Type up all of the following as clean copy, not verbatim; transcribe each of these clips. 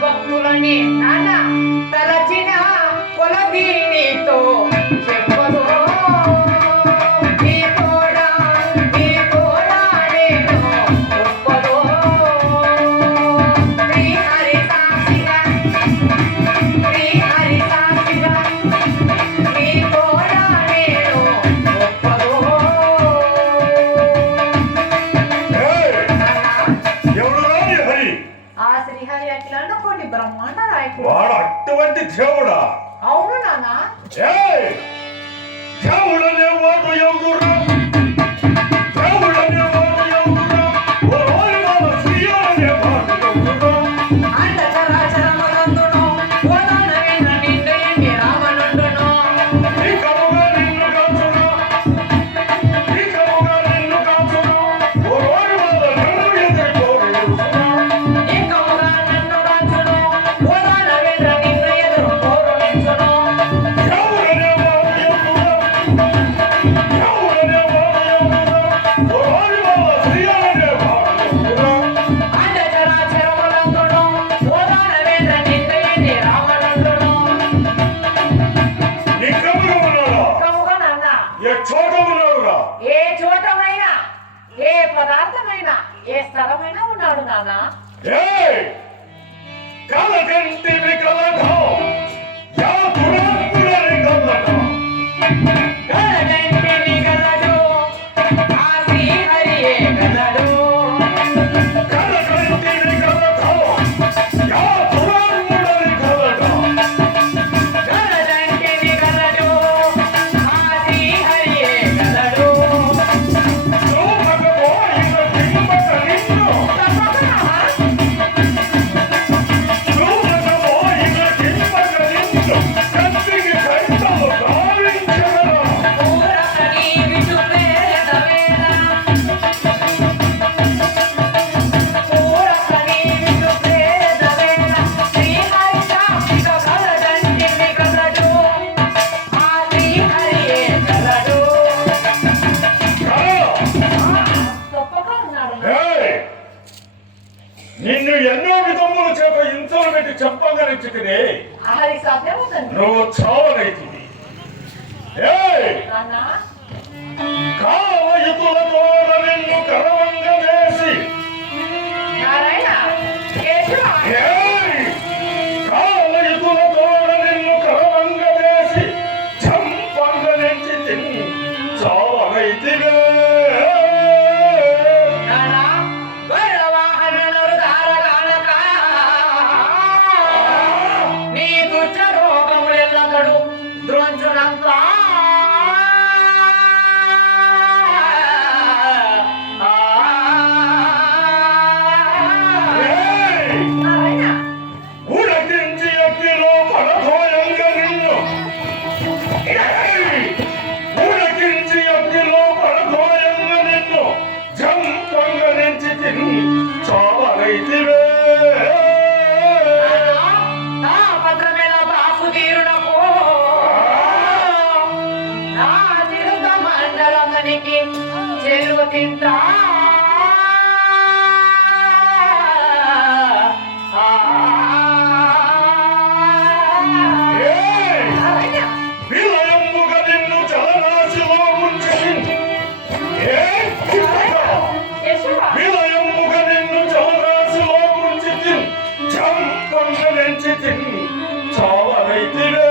భక్తులని నాన్న తలచిన కొలది నీతో చెప్పదు బ్రహ్మాండ నాయకుడు వాడు అటువంటి దేవుడా? అవును నాన్న. దేవుడనే వాడు ఎవడురా? దేవుడనే వాడు ఎవడురా? ఓ శ్రీయనే వాడు ఎవడురా? అంతచరాచరములందును ఓదానవేన నిండయండి రామనుండును నీకముగా నిన్ను కాచును నీకముగా నిన్ను కాచును ఓ వాళ్ళ నన్ను ఎదుర్కోరు ఎదురునా నీకముగా నన్ను కాచును ఓదానవేన నిన్ను ఎదుర్కోరు నిల్చును దేవుడనే వాడు ఎవడురా? దేవుడనే వాడు ఎవడురా? ఓ వాళ్ళ శ్రీయనే వాడు ఎవడురా? అంతచరాచరములందును ఓదానవేన నిండయండి రామనుండును నీకముగా ఉన్నాడా? కముగా నాన్న ఏ చోట ఉన్నాడురా? ఏ చోటమైనా ఏ పదార్థమైనా ఏ స్థలమైనా ఉన్నాడు నాన్న. కలకంటివి కలకం యా దురాత్ములని కలకం గలగంటిని గలడు ఆ శ్రీహరియే గలడు కలకంటివి కలకం యా దురాత్ములని కలకం గలగంటిని గలడు ఆ శ్రీహరియే గలడు చూపకపోయిన తిమ్మక నిన్ను చూపకపోయిన తిమ్మక నిన్ను కత్తికి కైతలు గావించగలరా? పూరకని విటుపేద వేళ పూరకని విటుపేద వేళ శ్రీహరి సాక్షిగ గలగంటిని గలడు ఆ శ్రీహరియే గలడు. గొప్పగా ఉన్నాడు నాన్న. ఏయ్! నిన్ను ఎన్నో విధములు చేప ఇంతలు పెట్టి చెప్పగలిచితిని అది సాధ్యమవుతుంది నువ్వు చావనైతివి. నాన్న. కావయుతులతో నిన్ను కరవంగ వేసి నారాయణ కేశవ కావయుతులతో నిన్ను కరవంగ వేసి చంపంగ నుంచి తిని చావనైతివే. నాన్న గొర్రెల వాహనములు దారగానక నీ తుచ్చ రోగములెల్లకడు ద్రోంచునంత నారాయణ ఉడకించి అగ్నిలో పడబోయంగ నిన్ను ఉడకించి అగ్నిలో పడబోయంగ నిన్ను జంపంగ నుంచి తిని చావనైతివే. నా పత్రమేళ బాపు తీరునకు నా తిరుగ మండలమనికి చెరువు తింటా విలయముగా నిన్ను జలరాశిలో ఉంచి విలయముగా నిన్ను జలరాశిలో ఉంచి చంపంగ నుంచి తిని చావనైతివే.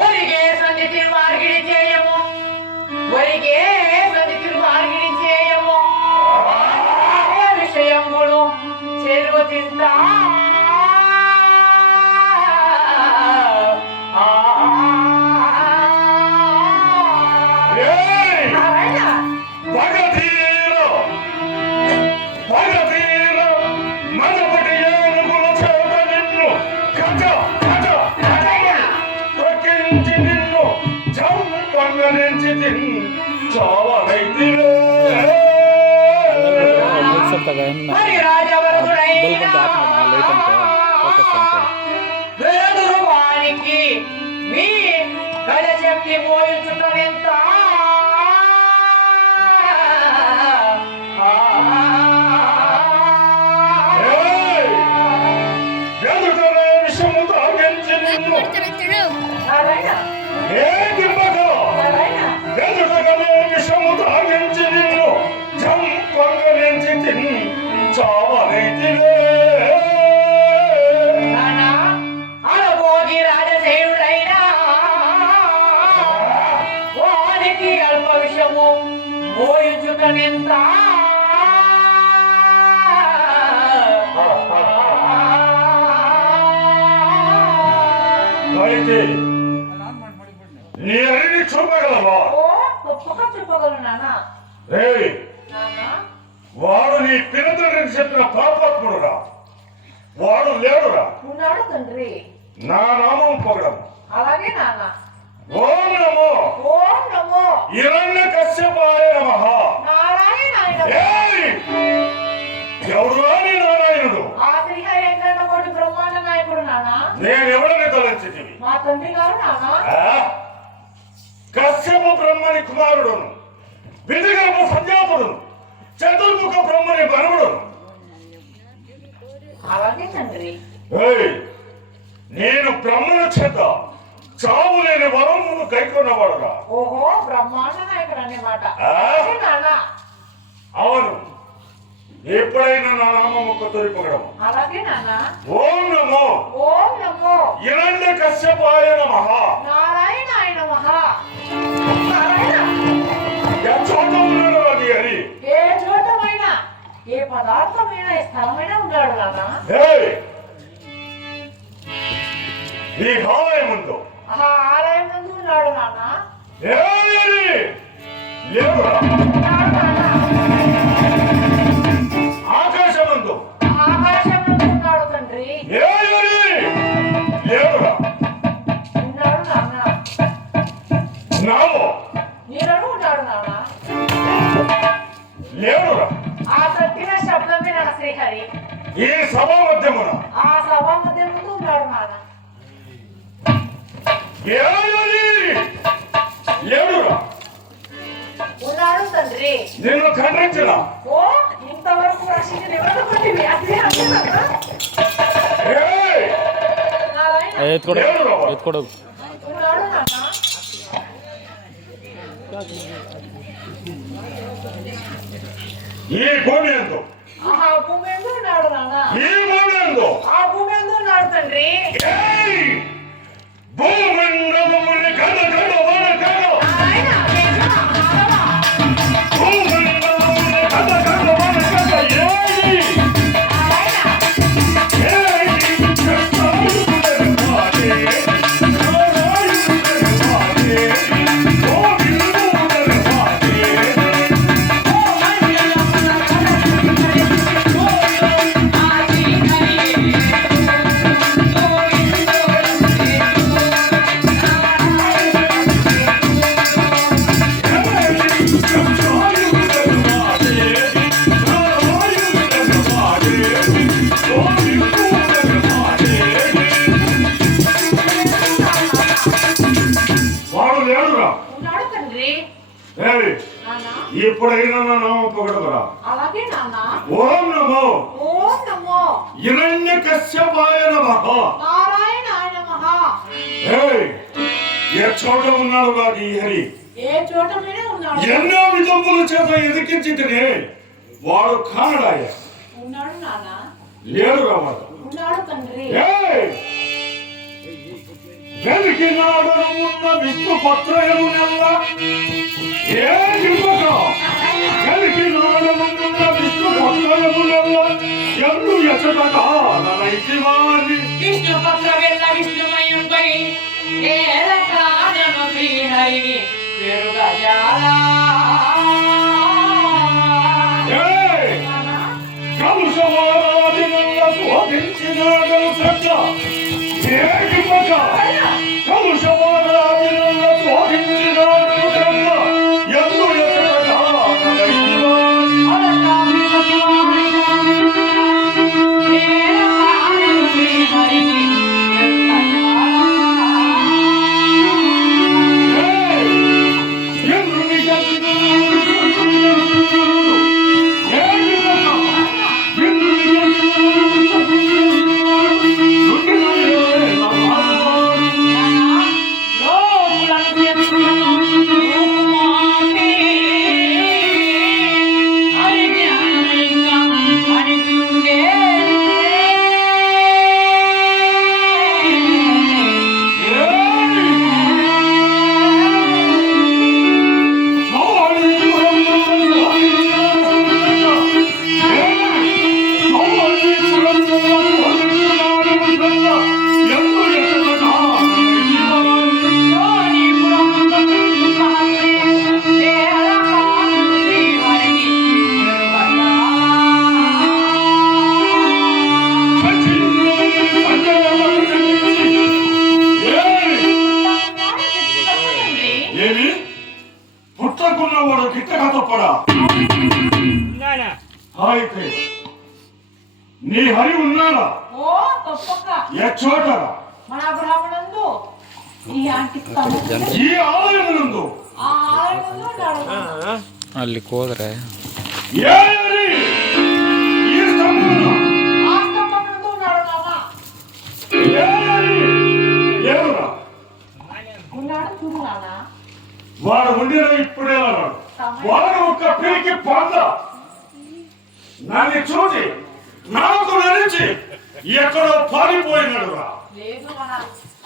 ఒరిగే సంధి తిరువార్గిడి చేయము ఒరిగే సంధి తిరువార్గిడి చేయము చెరువు తింటా వేడురువానికి మీ కలశక్తి మోయించుటనెంత మోయించుటనెంత అయితే నీ అరిని చూపగలవా? చెప్పగలను నాన్న. వాడు నీ పినతండ్రిని చెప్పిన పాపాత్ముడురా, వాడు లేడురా. ఉన్నాడు తండ్రి. నా నామం పొగడము. అలాగే నాన్న. ఓం నమో ఓం నమో హిరణ్యకశ్యపాయ నమః. నారాయణ. ఎవడురా నీ నారాయణుడు? ఆ శ్రీహరి కోటి బ్రహ్మాండ నాయకుడు నాన్న. నేనెవడని తలంచితివి? మా తండ్రి గారు నాన్న. కశ్యప బ్రహ్మని కుమారుడును, విధిగర్భ సంజాతుడును, చతుర్ముఖ బ్రహ్మని బలముడును. అలాగే తండ్రి. నేను బ్రహ్మణ చేత చావు లేని వరమును కైకొన్నవాడురా. ఓహో, బ్రహ్మాండ నాయకుడు అన్నమాట. అవును, ఎప్పుడైనా నా నామము తొలిపగడము. అలాగే నాన్న. ఓం నమో ఓం నమో హిరణ్యకశ్యపాయ నమః. నారాయణాయ నమః. చోట ఉన్నాడు అది హరి. ఏ చోటమైనా, ఏ పదార్థమైనా, ఏ స్థలమైనా ఉన్నాడు నాన్న. ఈ ఆలయం ఉందో, ఆ ఆలయం ముందు ఉన్నాడు నాన్న. ఆకాశం ఉందో, ఆకాశం ముందు ఉన్నాడు తండ్రి. లేదురా. ఉన్నాడు నాన్న. నాలో నీలోనూ ఉన్నాడు నాన్న. లేదురా. ఆ సత్యన శబ్దమే నాన్న శ్రీహరి. ఈ సభా మధ్యమున, ఆ సభా మధ్య ముందు ఉన్నాడు నాన్న. లేదురా. ఉన్నాడు తండ్రి. నిన్ను ఖండించిన. ఓ, ఇంతవరకు రక్షించిన ఎవరు కొట్టివి? అదే అంటున్నా. ఎత్తుకోడు. ఉన్నాడు నాన్న. ఈ భూమి ఎందు, ఆ భూమి ఎందు ఉన్నాడు నాన్న. ఈ భూమి ఎందు, ఆ భూమి ఎందు ఉన్నాడు తండ్రి. భూమండలముని కథ కథ వన కథ. నారాయణ. భూమండలముని కథ కథ వన కథ. ఎప్పుడైనా నా నామం పొగడదురా. అలాగే నాన్న. ఓం నమో ఓం నమో హిరణ్యకశ్యపాయ నమః. నారాయణాయ నమః. ఏ చోట ఉన్నాడు వాడి హరి? ఏ చోట మీద ఉన్నాడు? ఎన్నో విధముల చేత ఎదికించితినే వాడు కానడాయ. ఉన్నాడు నాన్న. లేడు రావాడు. ఉన్నాడు తండ్రి. వెలికినాడు ఉన్న విష్ణు పత్రయము నెల్ల ఏ దివ్వక వెలికినాడు ఉన్న విష్ణు పత్రయము నెల్ల ఎందు ఎచ్చట కానరైతివాని విష్ణు పత్ర వెళ్ళ విష్ణుమయంపై ఏల కానను శ్రీహరిని పేరుగా జాలా కలుషవారాధినల్ల శోభించినాడు సత్య ఏగిపక కలుషవారాధినల్ల శోభించినాడు సత్య ఎందు ఎచ్చట కానరైతివాని అలకామి సత్యవాని ఏల కానను శ్రీహరిని పేరుగా ఏమి పుట్టకున్నవాడు గిట్టక తప్పడా అయితే నీ హరి ఉన్నాడా ఓ తప్పక ఎచ్చోటరా మన బ్రాహ్మణందు ఈ అంటిస్తాము ఈ ఆలయమునందు ఆ ఆలయంలో ఉన్నాడు ಅಲ್ಲಿ ಹೋದ್ರೆ ఏ హరి ఈ స్తంభమున ఆ స్తంభమునందు ఉన్నాడు నాన్న ఏ హరి ఎవరా ఉన్నాడు చూడు నాన్న వాడు ఉండిన ఇప్పుడే అన్నాడు వాడు ఒక్క పీకి పొంద నన్ను చూసి నాకు నడిచి ఎక్కడో పారిపోయినాడు రా లేదు మన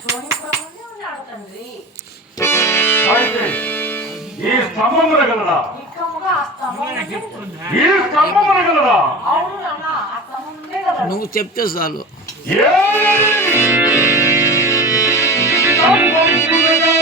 చూడకుండా ఉన్నాడు తండ్రి అయితే ఈ స్తంభమున గలడా ఇక్కముగా ఆ స్తంభం ఈ స్తంభమున గలడా అవును నాన్న ఆ స్తంభం ఉందే కదా నువ్వు చెప్తే చాలు ఏ స్తంభమున గలడా?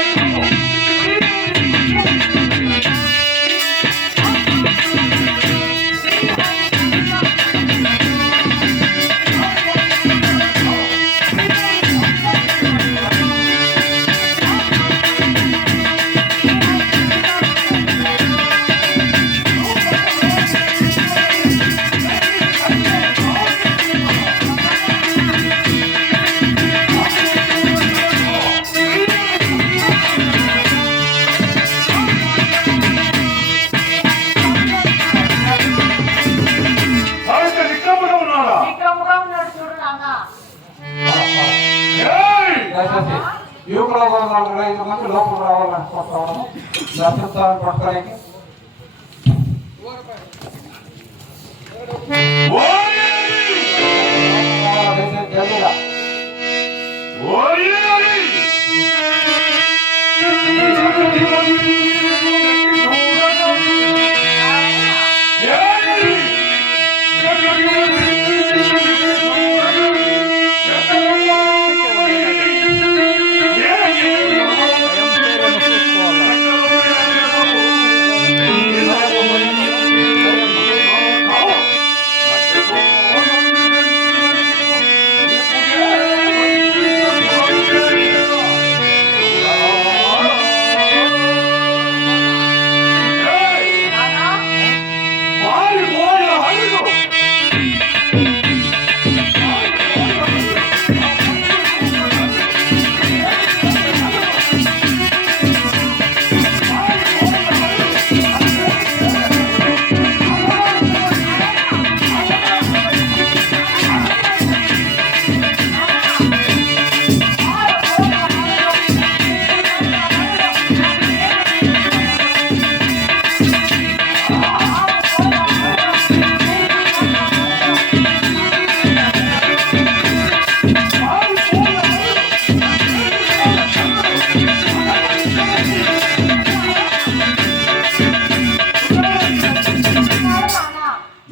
అయితే నిక్కమున ఉన్నాడా? ఇక్కముగా ఉన్నాడు చూడు నాన్న ఏయ్! దయచేసి యువకుల 4-5 మంది లోపల రావాలని కోరుతాము దర్శించాలని పట్టుకోడానికి దయచేసి జల్దీగా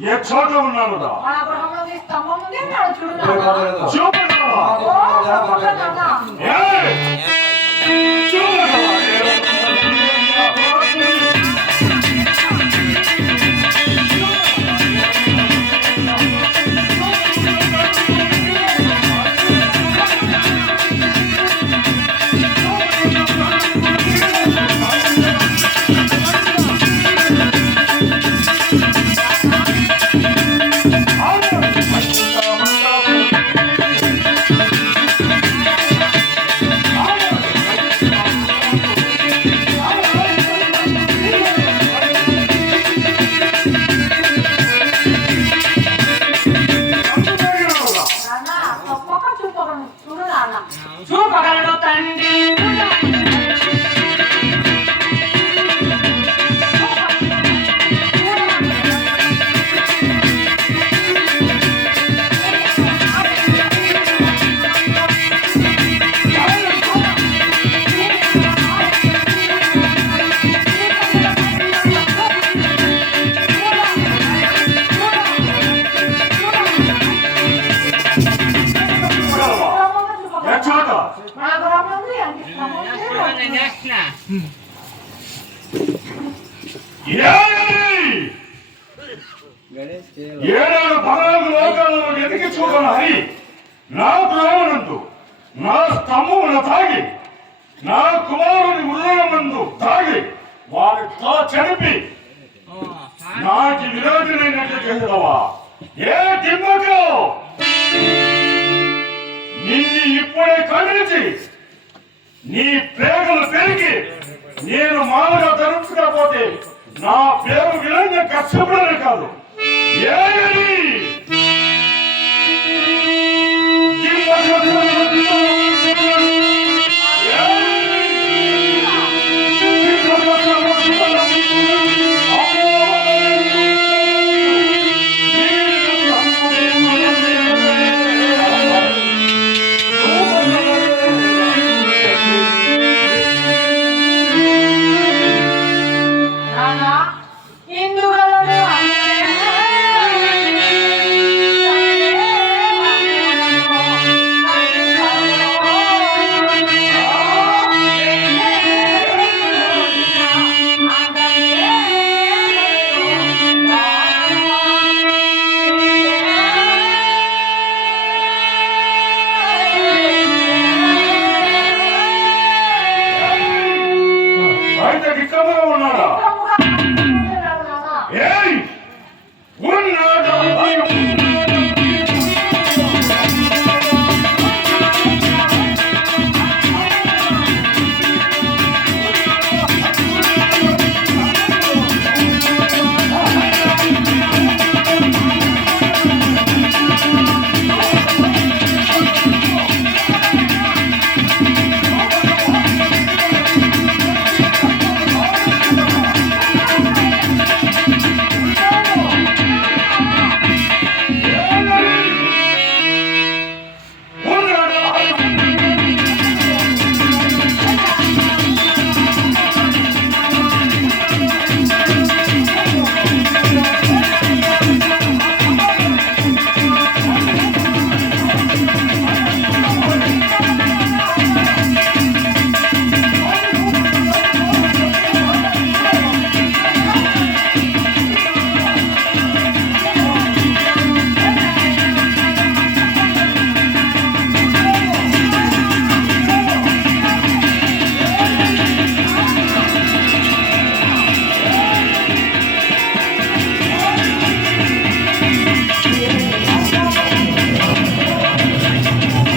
ఏ చోట ఉన్నాను రా మన బ్రహ్మణం ముందు ఈ స్తంభం ముందే ఉన్నాడు చూడు ఏ నాన్న. పర్వాలేదు. చూపెడతావా? ఓ, తప్పకుండా నాన్న. ఏయ్! చూపెడతావా? నాన్న, తప్పక చూపగలను చూడు నాన్న. చూపగలడు తండ్రి. ఎచ్చాట? నా గృహంలో ఉంది, అంటే స్తంభం ముందే ఉన్నాడు. ఏడాడు 14 లోకాలను వెతికి చూడను హరి నా గృహమునందు నా స్తంభమున తాగి నా కుమారుని ఉదయమందు తాగి వారితో చనిపి నాకి విరోధులైనట్టు చేసేదవా? ఏ దిమ్మకు నీ ఇప్పుడే ఖండించి నీ ప్రేమలు పెరిగి నేను మామూలుగా తరుచుకపోతే నా పేరు విలంగా కష్టపడలే కాదు. ఏయని